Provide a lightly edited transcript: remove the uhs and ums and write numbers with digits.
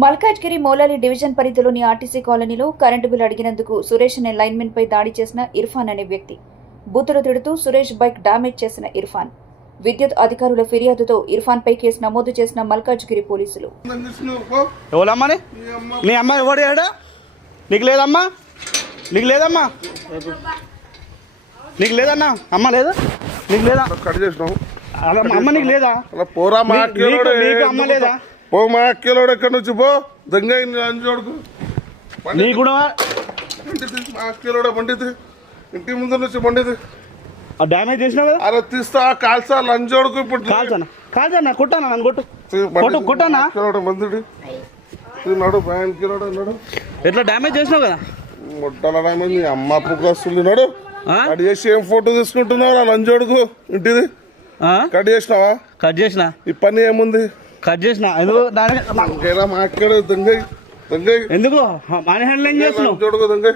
Malkajgiri Moula Ali division పరిధిలోని RTC కాలనీలో current bill అడిగినందుకు సురేష్ అనే లైన్మెన్ పై దాడి చేసిన ఇర్ఫాన్ అనే వ్యక్తి. బూతులు తిడుతూ సురేష్ బైక్ డామేజ్ చేసిన ఇర్ఫాన్. విద్యుత్ అధికారుల ఫిర్యాదుతో ఇర్ఫాన్ పై కేసు నమోదు చేసిన మల్కాజ్గిరి పోలీసులు. పో మా అక్కలోడు ఎక్కడి నుంచి పో దొంగ అంజోడుకు మా అక్కలోడ పండిత్ ఇంటి ముందు నుంచి పండిత్ డామేజ్ చేసినా కదా. అరే తీస్తా కాల్సా లంజోడుకు ఇప్పుడు కాల్చా కొట్టానా నన్ను కొట్టు కొట్టానా మందుడు నడు బ్యాన్ కిలోడు అన్నాడు. ఎట్లా డ్యామేజ్ చేసినావు కదా. ముట్టల డ్యామేజ్ అమ్మ అప్పు వస్తుంది నాడు. కట్ చేసి ఏం ఫోటో తీసుకుంటున్నావు లంజోడుకు ఇంటిది కట్ చేసినావా? కట్ చేసిన. ఈ పని ఏముంది? కట్ చేసిన. మా అక్కడ దొంగ దొంగ ఎందుకు మాని హ్యాండ్లింగ్ చేస్తున్నావు? దొంగ